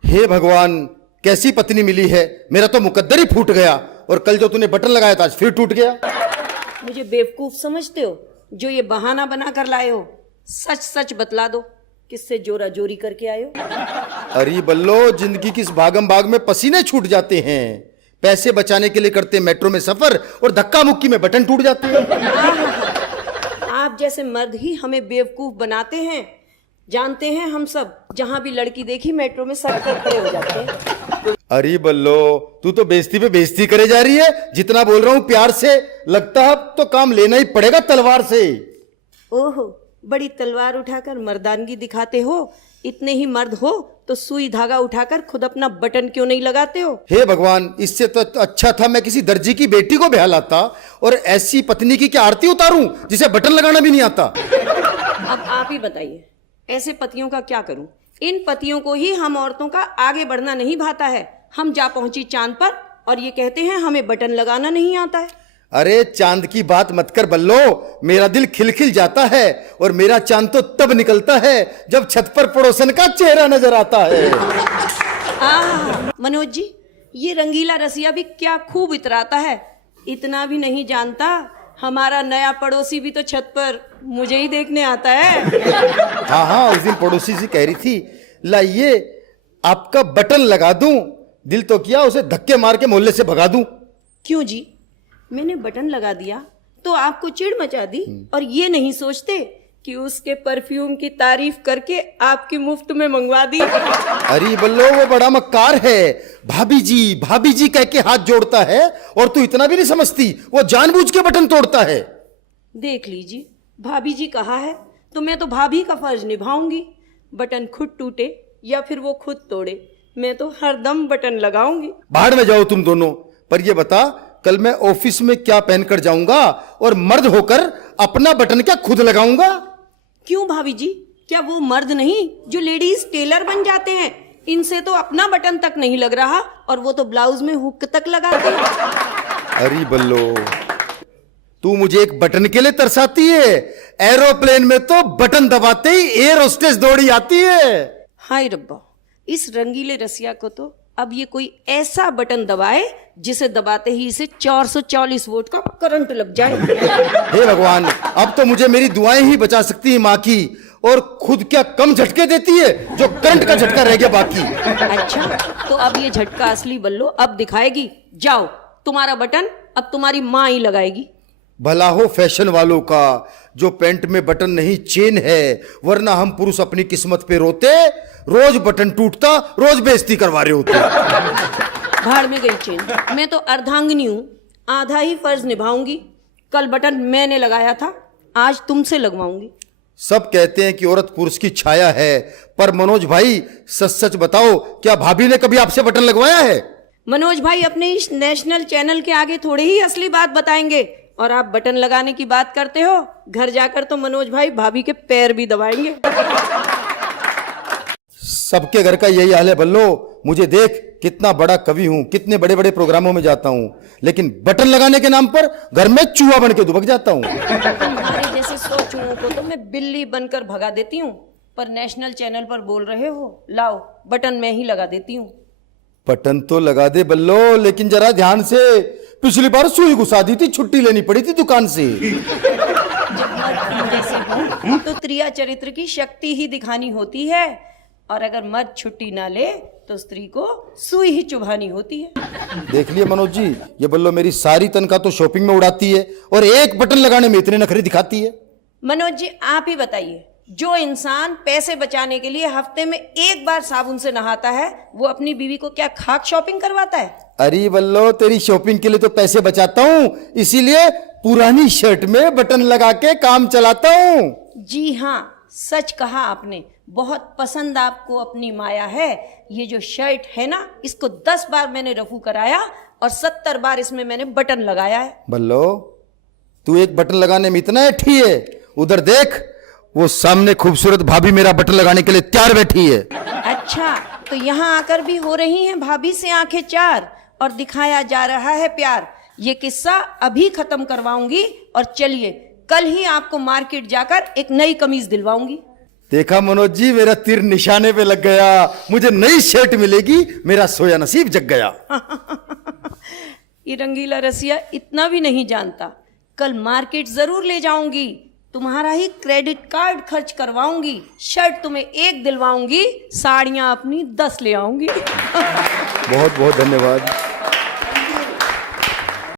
हे भगवान, कैसी पत्नी मिली है। मेरा तो मुकद्दर ही फूट गया, और कल जो तूने बटन लगाया था आज फिर टूट गया। मुझे बेवकूफ समझते हो जो ये बहाना बना कर लाए हो? सच सच बतला दो, किससे जोरा जोरी करके आए हो? अरे बल्लो, जिंदगी की इस भागम भाग में पसीने छूट जाते हैं। पैसे बचाने के लिए करते मेट्रो में सफर, और धक्का मुक्की में बटन टूट जाते हैं। आप जैसे मर्द ही हमें बेवकूफ बनाते हैं। जानते हैं हम सब, जहां भी लड़की देखी मेट्रो में सर पर खड़े हो जाते हैं। अरे बल्लो, तू तो बेइज्जती पे बेइज्जती करे जा रही है। जितना बोल रहा हूं प्यार से, लगता है अब तो काम लेना ही पड़ेगा तलवार से। ओहो, बड़ी तलवार उठाकर मर्दानगी दिखाते हो। इतने ही मर्द हो तो सुई धागा उठाकर खुद अपना बटन क्यों नहीं लगाते हो? हे भगवान, इससे तो अच्छा था मैं किसी दर्जी की बेटी को ब्याह लाता, और ऐसी पत्नी की क्या आरती उतारूं जिसे बटन लगाना भी नहीं आता। अब आप ही बताइए, ऐसे पतियों का क्या करूं? इन पतियों को ही हम औरतों का आगे बढ़ना नहीं भाता है। हम जा पहुंची चांद पर और ये कहते हैं हमें बटन लगाना नहीं आता है। अरे चांद की बात मत कर बल्लो, मेरा दिल खिलखिल जाता है, और मेरा चांद तो तब निकलता है जब छत पर पड़ोसन का चेहरा नजर आता है। मनोज जी, ये रंगीला रसिया भी क्या खूब इतराता है। इतना भी नहीं जानता, हमारा नया पड़ोसी भी तो छत पर मुझे ही देखने आता है। हाँ हाँ, उस दिन पड़ोसी से कह रही थी, लाइए आपका बटन लगा दूं। दिल तो किया उसे धक्के मार के मोहल्ले से भगा दूं। क्यों जी, मैंने बटन लगा दिया तो आपको चिढ़ मचा दी, और ये नहीं सोचते कि उसके परफ्यूम की तारीफ करके आपकी मुफ्त में मंगवा दी। अरे बल्लो, वो बड़ा मक्कार है। भाभी जी कह के हाथ जोड़ता है, और तू इतना भी नहीं समझती, वो जानबूझ के बटन तोड़ता है। देख लीजिए, भाभी जी कहा है तो मैं तो भाभी का फर्ज निभाऊंगी। बटन खुद टूटे या फिर वो खुद तोड़े, मैं तो हरदम बटन लगाऊंगी। बाहर में जाओ तुम दोनों। पर ये बता, कल मैं ऑफिस में क्या पहनकर जाऊंगा, और मर्द होकर अपना बटन क्या खुद लगाऊंगा? क्यों भाभी जी, क्या वो मर्द नहीं जो लेडीज टेलर बन जाते हैं? इनसे तो अपना बटन तक नहीं लग रहा, और वो तो ब्लाउज में हुक तक लगाते हैं। अरे बल्लो, तू मुझे एक बटन के लिए तरसाती है। एरोप्लेन में तो बटन दबाते ही एयर होस्टेस दौड़ी आती है। हाय रब्बा, इस रंगीले रसिया को तो अब ये कोई ऐसा बटन दबाए जिसे दबाते ही इसे 440 वोल्ट का करंट लग जाए। हे भगवान, अब तो मुझे मेरी दुआएं ही बचा सकती है माँ की, और खुद क्या कम झटके देती है जो करंट का झटका रह गया बाकी। अच्छा, तो अब ये झटका असली बल्लो अब दिखाएगी। जाओ, तुम्हारा बटन अब तुम्हारी माँ ही लगाएगी। भला हो फैशन वालों का, जो पैंट में बटन नहीं चेन है, वरना हम पुरुष अपनी किस्मत पे रोते। रोज बटन टूटता, रोज बेइज्जती करवा रहे होते। भाड़ में गई चेन, मैं तो अर्धांगिनी हूँ, आधा ही फर्ज निभाऊंगी। कल बटन मैंने लगाया था, आज तुमसे लगवाऊंगी। सब कहते हैं कि औरत पुरुष की छाया है, पर मनोज भाई सच सच बताओ, क्या भाभी ने कभी आपसे बटन लगवाया है? मनोज भाई अपने इस नेशनल चैनल के आगे थोड़े ही असली बात बताएंगे, और आप बटन लगाने की बात करते हो। घर जाकर तो मनोज भाई भाभी के पैर भी दबाएंगे। सबके घर का यही हाल है बल्लो। मुझे देख, कितना बड़ा कवि हूं, कितने बड़े बड़े प्रोग्रामों में जाता हूं, लेकिन बटन लगाने के नाम पर घर में चूहा बन के दुबक जाता हूं। तुम्हारे जैसे 100 चूहों को तो मैं बिल्ली बनकर भगा देती हूँ, पर नेशनल चैनल पर बोल रहे हो, लाओ बटन मैं ही लगा देती हूँ। बटन तो लगा दे बल्लो, लेकिन जरा ध्यान से। पिछली बार सुई घुसा दी थी, छुट्टी लेनी पड़ी थी दुकान से। जब मर्द जैसे हो तो त्रिया चरित्र की शक्ति ही दिखानी होती है, और अगर मर्द छुट्टी ना ले तो स्त्री को सुई ही चुभानी होती है। देख लिया मनोज जी, ये बल्लो मेरी सारी तनख्वाह तो शॉपिंग में उड़ाती है, और एक बटन लगाने में इतने नखरे दिखाती है। मनोज जी, आप ही बताइए, जो इंसान पैसे बचाने के लिए हफ्ते में एक बार साबुन से नहाता है, वो अपनी बीवी को क्या खाक शॉपिंग करवाता है? अरे बल्लो, तेरी शॉपिंग के लिए तो पैसे बचाता हूँ, इसीलिए पुरानी शर्ट में बटन लगा के काम चलाता हूँ। जी हाँ, सच कहा आपने। बहुत पसंद आपको अपनी माया है। ये जो शर्ट है ना, इसको 10 बार मैंने रफू कराया, और 70 बार इसमें मैंने बटन लगाया है। बल्लो, तू एक बटन लगाने में इतना अठी है? उधर देख, वो सामने खूबसूरत भाभी मेरा बटन लगाने के लिए तैयार बैठी है। अच्छा, तो यहाँ आकर भी हो रही हैं भाभी से आंखें चार, और दिखाया जा रहा है प्यार। ये किस्सा अभी खत्म करवाऊंगी, और चलिए कल ही आपको मार्केट जाकर एक नई कमीज दिलवाऊंगी। देखा मनोज जी, मेरा तीर निशाने पे लग गया। मुझे नई शर्ट मिलेगी, मेरा सोया नसीब जग गया। ये रंगीला रसिया इतना भी नहीं जानता। कल मार्केट जरूर ले जाऊंगी, तुम्हारा ही क्रेडिट कार्ड खर्च करवाऊंगी, शर्ट तुम्हें 1 दिलवाऊंगी, साड़ियां अपनी 10 ले आऊंगी। बहुत बहुत धन्यवाद।